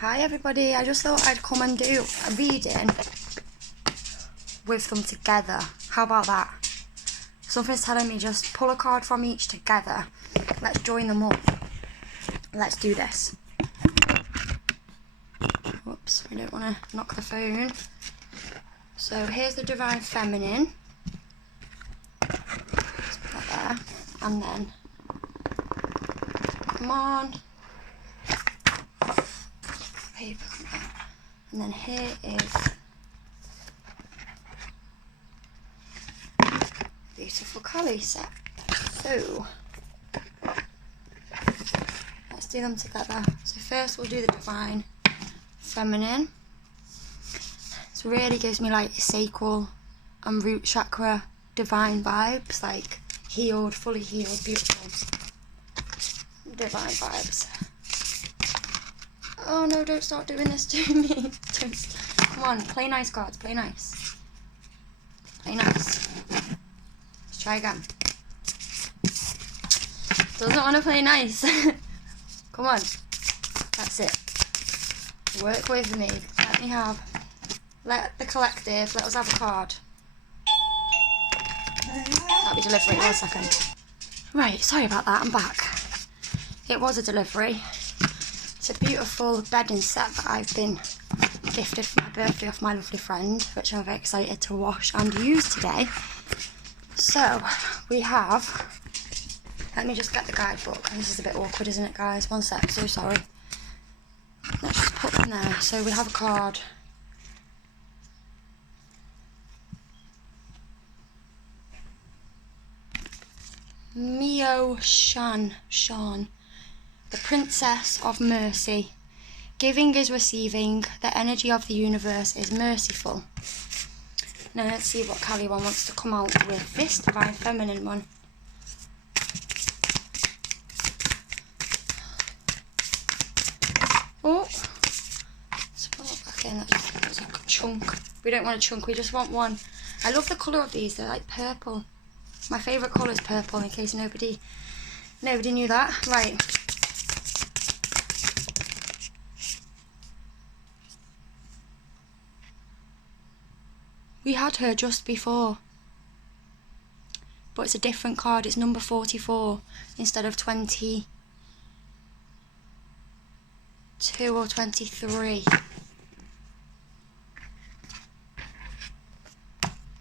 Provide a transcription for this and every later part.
Hi everybody, I just thought I'd come and do a reading with them together. How about that? Something's telling me just pull a card from each together. Let's join them up. Let's do this. Whoops, we don't want to knock the phone. So here's the Divine Feminine. Let's put that there. And then, come on. Paper, come on. And then here is beautiful Kali set. So let's do them together. So first we'll do the Divine Feminine. This really gives me like sacral and root chakra divine vibes, like healed, fully healed, beautiful divine vibes. Oh no, don't start doing this to me. Come on, play nice cards, play nice. Play nice. Let's try again. Doesn't want to play nice. Come on. That's it. Work with me. Let the collective, let us have a card. That'll be delivery in 1 second. Right, sorry about that, I'm back. It was a delivery. It's a beautiful bedding set that I've been gifted for my birthday off my lovely friend, which I'm very excited to wash and use today. So, we have, let me just get the guidebook. This is a bit awkward, isn't it, guys? 1 sec, so sorry. Let's just put them there. So we have a card. Mio Shan, the Princess of Mercy. Giving is receiving. The energy of the universe is merciful. Now let's see what Kali one wants to come out with this Divine Feminine one. Oh, let's put it back in. That's a chunk. We don't want a chunk, we just want one. I love the colour of these, they're like purple. My favourite colour is purple, in case nobody knew that. Right. We had her just before. But it's a different card, it's number 44 instead of 22 or 23.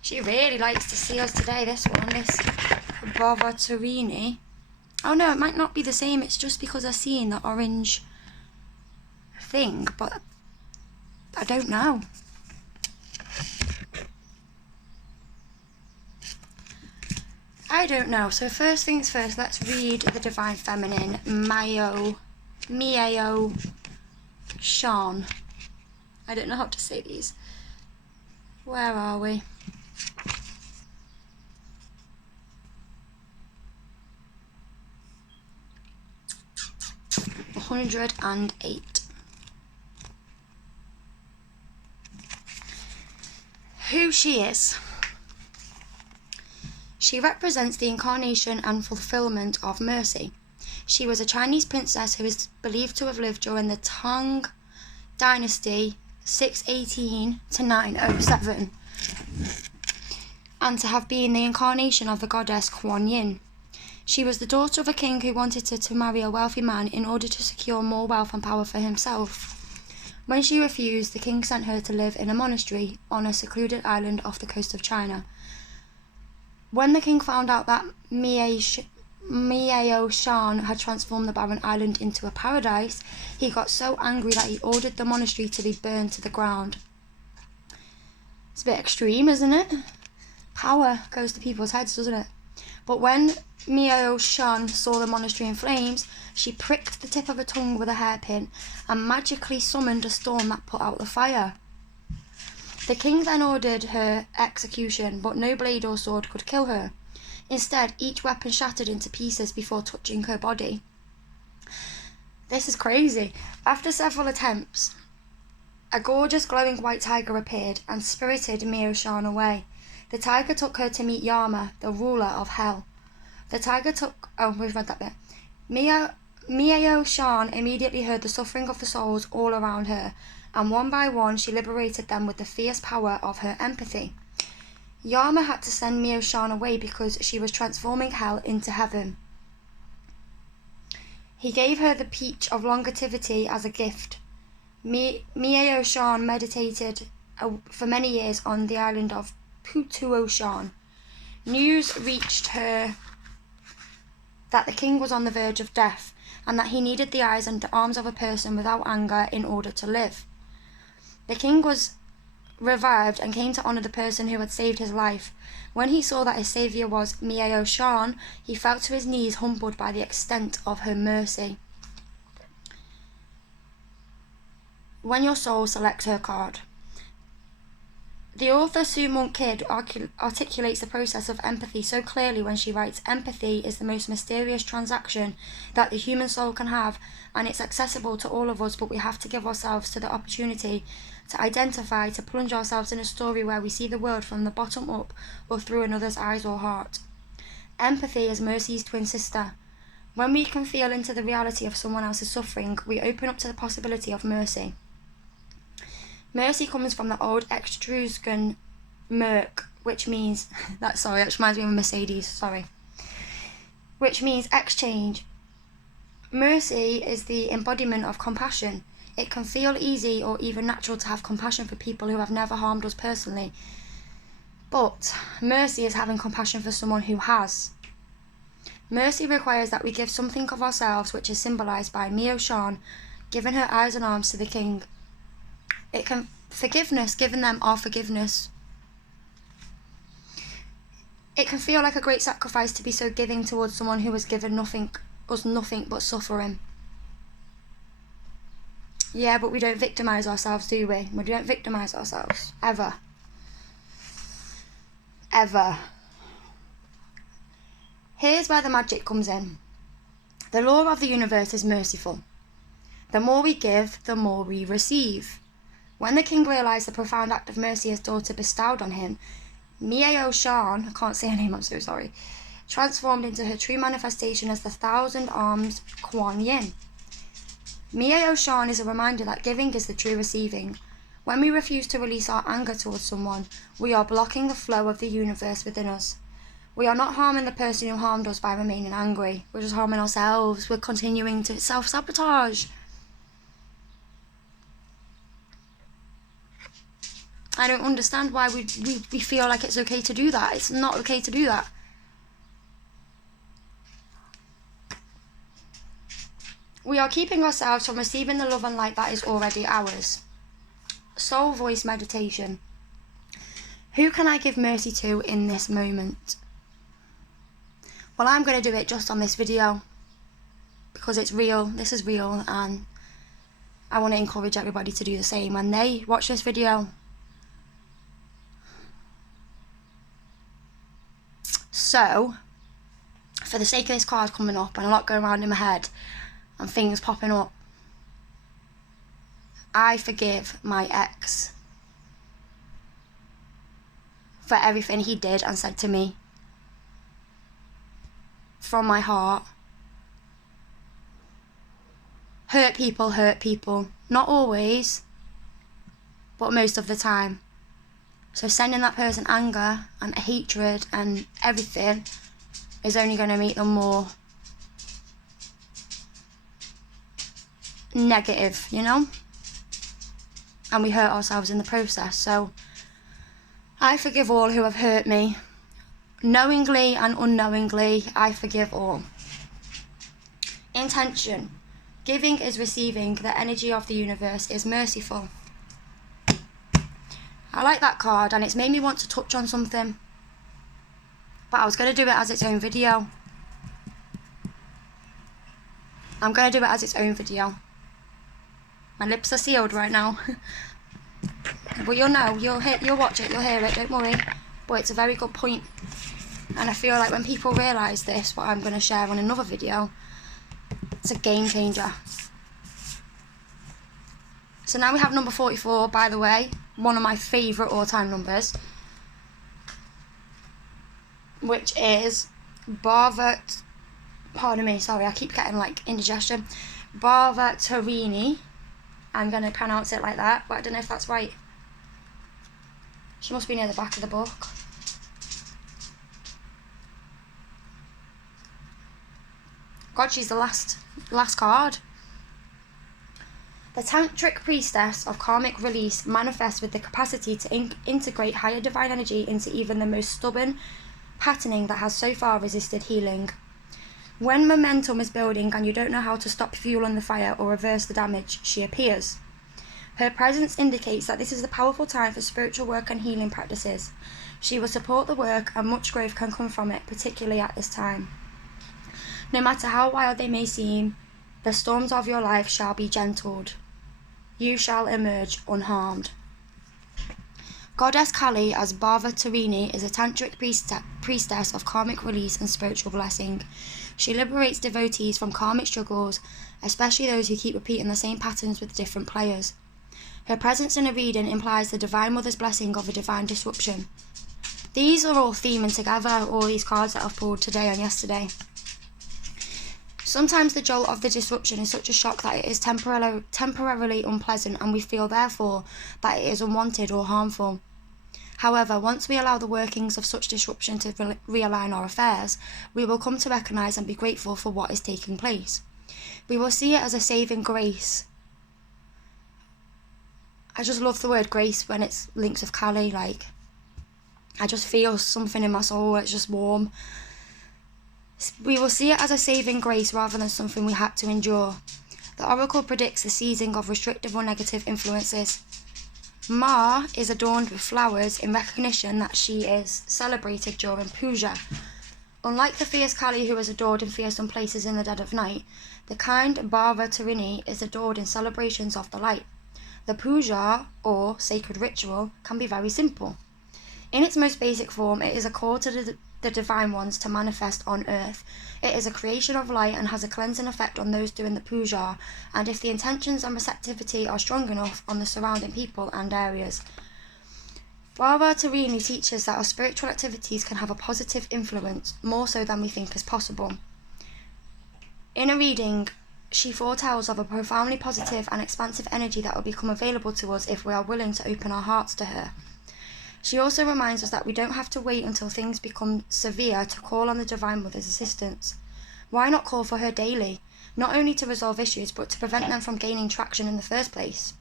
She really likes to see us today, this one, this Bovaterini. Oh no, it might not be the same, it's just because I've seen the orange thing, but I don't know. I don't know. So first things first, let's read the Divine Feminine, Mio Shan. I don't know how to say these. Where are we? (108). Who she is. She represents the incarnation and fulfillment of mercy. She was a Chinese princess who is believed to have lived during the Tang Dynasty 618 to 907 and to have been the incarnation of the goddess Kuan Yin. She was the daughter of a king who wanted to marry a wealthy man in order to secure more wealth and power for himself. When she refused, the king sent her to live in a monastery on a secluded island off the coast of China. When the king found out that Mio Shan had transformed the barren island into a paradise, he got so angry that he ordered the monastery to be burned to the ground. It's a bit extreme, isn't it? Power goes to people's heads, doesn't it? But when Mio Shan saw the monastery in flames, she pricked the tip of her tongue with a hairpin and magically summoned a storm that put out the fire. The king then ordered her execution, but no blade or sword could kill her. Instead, each weapon shattered into pieces before touching her body. This is crazy. After several attempts, a gorgeous glowing white tiger appeared and spirited Mio Shan away. The tiger took her to meet Yama, the ruler of hell. The tiger took... Oh, we've read that bit. Miao Shan immediately heard the suffering of the souls all around her, and one by one she liberated them with the fierce power of her empathy. Yama had to send Miao Shan away because she was transforming hell into heaven. He gave her the peach of longevity as a gift. Miao Shan meditated for many years on the island of Putuo Shan. News reached her that the king was on the verge of death, and that he needed the eyes and arms of a person without anger in order to live. The king was revived and came to honour the person who had saved his life. When he saw that his saviour was Miao Shan, he fell to his knees, humbled by the extent of her mercy. When your soul selects her card. The author Sue Monk Kidd articulates the process of empathy so clearly when she writes, "Empathy is the most mysterious transaction that the human soul can have, and it's accessible to all of us, but we have to give ourselves to the opportunity to identify, to plunge ourselves in a story where we see the world from the bottom up or through another's eyes or heart. Empathy is mercy's twin sister. When we can feel into the reality of someone else's suffering, we open up to the possibility of mercy. Mercy comes from the old Etruscan merc, which means that reminds me of a Mercedes, which means exchange. Mercy is the embodiment of compassion. It can feel easy or even natural to have compassion for people who have never harmed us personally. But mercy is having compassion for someone who has. Mercy requires that we give something of ourselves, which is symbolised by Miao Shan giving her eyes and arms to the king. Forgiveness, giving them our forgiveness. It can feel like a great sacrifice to be so giving towards someone who has given us nothing but suffering. Yeah, but we don't victimise ourselves, do we? We don't victimise ourselves. Ever. Ever. Here's where the magic comes in. The law of the universe is merciful. The more we give, the more we receive. When the king realised the profound act of mercy his daughter bestowed on him, Miao Shan, I can't say her name, I'm so sorry, transformed into her true manifestation as the Thousand Arms Kuan Yin. Miao Shan is a reminder that giving is the true receiving. When we refuse to release our anger towards someone, we are blocking the flow of the universe within us. We are not harming the person who harmed us by remaining angry. We're just harming ourselves. We're continuing to self-sabotage. I don't understand why we feel like it's okay to do that. It's not okay to do that. We are keeping ourselves from receiving the love and light that is already ours. Soul voice meditation. Who can I give mercy to in this moment? Well, I'm going to do it just on this video because it's real. This is real, and I want to encourage everybody to do the same when they watch this video. So, for the sake of this card coming up and a lot going around in my head and things popping up, I forgive my ex for everything he did and said to me. From my heart. Hurt people. Not always, but most of the time. So sending that person anger and hatred and everything is only going to make them more negative, you know? And we hurt ourselves in the process. So I forgive all who have hurt me. Knowingly and unknowingly, I forgive all. Intention. Giving is receiving. The energy of the universe is merciful. I like that card, and it's made me want to touch on something. But I was going to do it as its own video. I'm going to do it as its own video. My lips are sealed right now. But you'll know, you'll watch it, you'll hear it, don't worry. But it's a very good point. And I feel like when people realise this, what I'm going to share on another video, it's a game changer. So now we have number 44, by the way, one of my favourite all-time numbers, which is Bhavat Pardon me, sorry, I keep getting like indigestion. Barvatariini. I'm going to pronounce it like that, but I don't know if that's right. She must be near the back of the book. God, she's the last card. The Tantric priestess of karmic release manifests with the capacity to integrate higher divine energy into even the most stubborn patterning that has so far resisted healing. When momentum is building and you don't know how to stop fuel on the fire or reverse the damage, she appears. Her presence indicates that this is a powerful time for spiritual work and healing practices. She will support the work and much growth can come from it, particularly at this time. No matter how wild they may seem, the storms of your life shall be gentled. You shall emerge unharmed. Goddess Kali as Barvatariini is a tantric priestess of karmic release and spiritual blessing. She liberates devotees from karmic struggles, especially those who keep repeating the same patterns with different players. Her presence in a reading implies the Divine Mother's blessing of a divine disruption. These are all theming together, all these cards that I've pulled today and yesterday. Sometimes the jolt of the disruption is such a shock that it is temporarily unpleasant, and we feel therefore that it is unwanted or harmful. However, once we allow the workings of such disruption to realign our affairs, we will come to recognise and be grateful for what is taking place. We will see it as a saving grace. I just love the word grace when it's linked with Kali. Like, I just feel something in my soul, it's just warm. We will see it as a saving grace rather than something we had to endure. The oracle predicts the ceasing of restrictive or negative influences. Ma is adorned with flowers in recognition that she is celebrated during puja. Unlike the fierce Kali who is adored in fearsome places in the dead of night, the kind Barvatariini is adored in celebrations of the light. The puja, or sacred ritual, can be very simple. In its most basic form, it is a call to the divine ones to manifest on earth. It is a creation of light and has a cleansing effect on those doing the puja, and if the intentions and receptivity are strong enough, on the surrounding people and areas. Barvatariini teaches that our spiritual activities can have a positive influence, more so than we think is possible. In a reading, she foretells of a profoundly positive and expansive energy that will become available to us if we are willing to open our hearts to her. She also reminds us that we don't have to wait until things become severe to call on the Divine Mother's assistance. Why not call for her daily, not only to resolve issues, but to prevent them from gaining traction in the first place?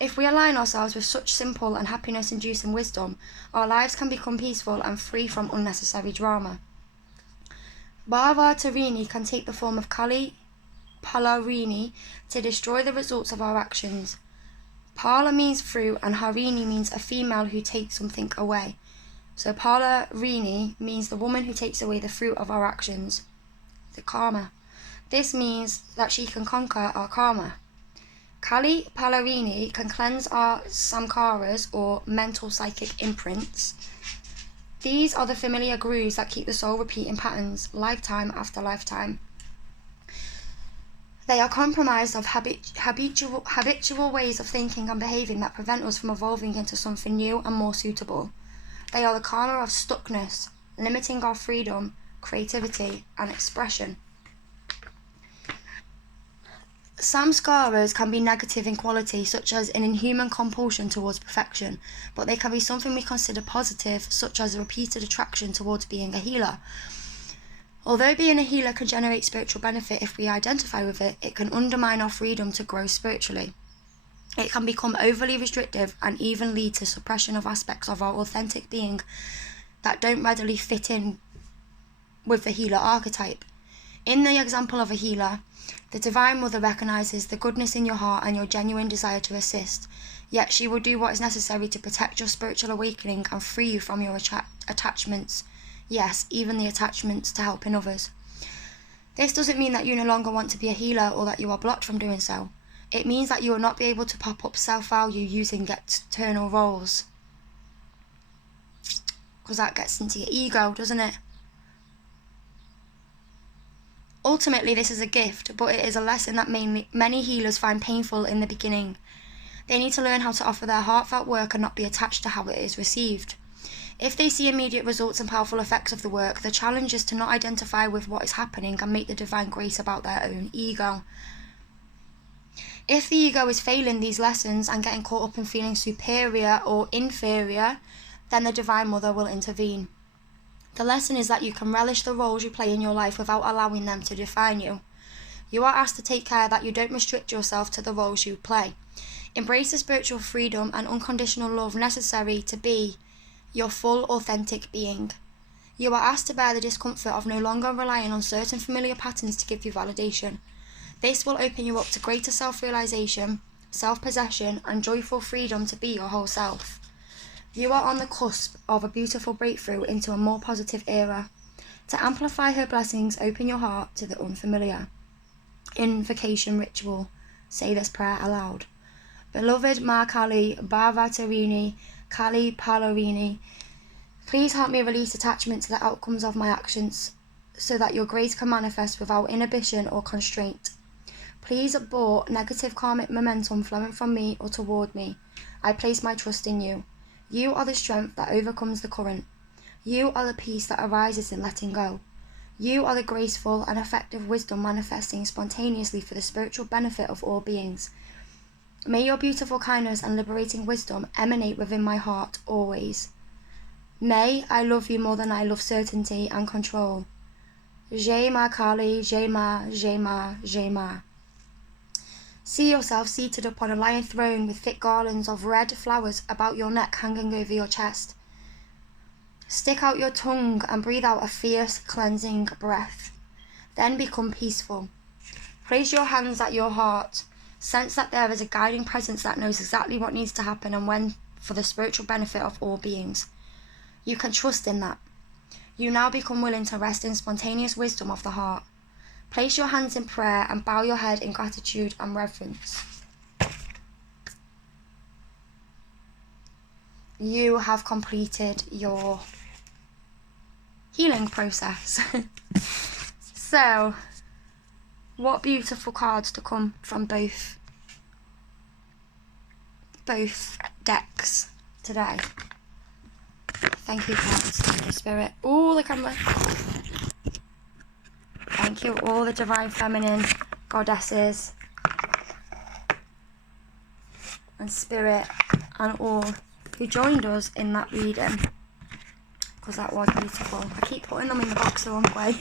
If we align ourselves with such simple and happiness-inducing wisdom, our lives can become peaceful and free from unnecessary drama. Barvatariini can take the form of Kali Palarini to destroy the results of our actions. Pala means fruit and Harini means a female who takes something away. So Palarini means the woman who takes away the fruit of our actions, the karma. This means that she can conquer our karma. Kali Palarini can cleanse our samskaras, or mental psychic imprints. These are the familiar grooves that keep the soul repeating patterns, lifetime after lifetime. They are comprised of habitual ways of thinking and behaving that prevent us from evolving into something new and more suitable. They are the karma of stuckness, limiting our freedom, creativity, and expression. Samskaras can be negative in quality, such as an inhuman compulsion towards perfection, but they can be something we consider positive, such as a repeated attraction towards being a healer. Although being a healer can generate spiritual benefit if we identify with it, it can undermine our freedom to grow spiritually. It can become overly restrictive and even lead to suppression of aspects of our authentic being that don't readily fit in with the healer archetype. In the example of a healer, the Divine Mother recognizes the goodness in your heart and your genuine desire to assist, yet she will do what is necessary to protect your spiritual awakening and free you from your attachments. Yes, even the attachments to helping others. This doesn't mean that you no longer want to be a healer or that you are blocked from doing so. It means that you will not be able to pop up self-value using external roles. Because that gets into your ego, doesn't it? Ultimately, this is a gift, but it is a lesson that many healers find painful in the beginning. They need to learn how to offer their heartfelt work and not be attached to how it is received. If they see immediate results and powerful effects of the work, the challenge is to not identify with what is happening and make the divine grace about their own ego. If the ego is failing these lessons and getting caught up in feeling superior or inferior, then the Divine Mother will intervene. The lesson is that you can relish the roles you play in your life without allowing them to define you. You are asked to take care that you don't restrict yourself to the roles you play. Embrace the spiritual freedom and unconditional love necessary to be your full, authentic being. You are asked to bear the discomfort of no longer relying on certain familiar patterns to give you validation. This will open you up to greater self-realization, self-possession, and joyful freedom to be your whole self. You are on the cusp of a beautiful breakthrough into a more positive era. To amplify her blessings, open your heart to the unfamiliar. Invocation ritual. Say this prayer aloud. Beloved Ma Kali Bhavatarini, Kali Palarini, please help me release attachment to the outcomes of my actions so that your grace can manifest without inhibition or constraint. Please abort negative karmic momentum flowing from me or toward me. I place my trust in you. You are the strength that overcomes the current. You are the peace that arises in letting go. You are the graceful and effective wisdom manifesting spontaneously for the spiritual benefit of all beings. May your beautiful kindness and liberating wisdom emanate within my heart always. May I love you more than I love certainty and control. Jai Ma Kali, Jai Ma, Jai Ma, Jai Ma. See yourself seated upon a lion throne with thick garlands of red flowers about your neck hanging over your chest. Stick out your tongue and breathe out a fierce, cleansing breath. Then become peaceful. Place your hands at your heart. Sense that there is a guiding presence that knows exactly what needs to happen and when for the spiritual benefit of all beings. You can trust in that. You now become willing to rest in spontaneous wisdom of the heart. Place your hands in prayer and bow your head in gratitude and reverence. You have completed your healing process. So, what beautiful cards to come from both decks today. Thank you, cards. Thank you, Spirit. Oh, the camera. Thank you, all the Divine Feminine goddesses and Spirit and all who joined us in that reading, because that was beautiful. I keep putting them in the box the wrong way.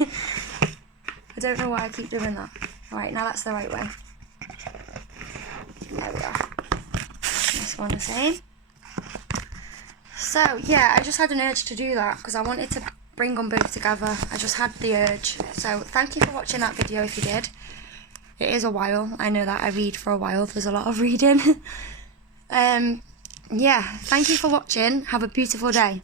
I don't know why I keep doing that. Alright, now that's the right way. There we are. This one the same. So, yeah, I just had an urge to do that because I wanted to bring them both together. I just had the urge. So, thank you for watching that video if you did. It is a while. I know that I read for a while. There's a lot of reading. Yeah, thank you for watching. Have a beautiful day.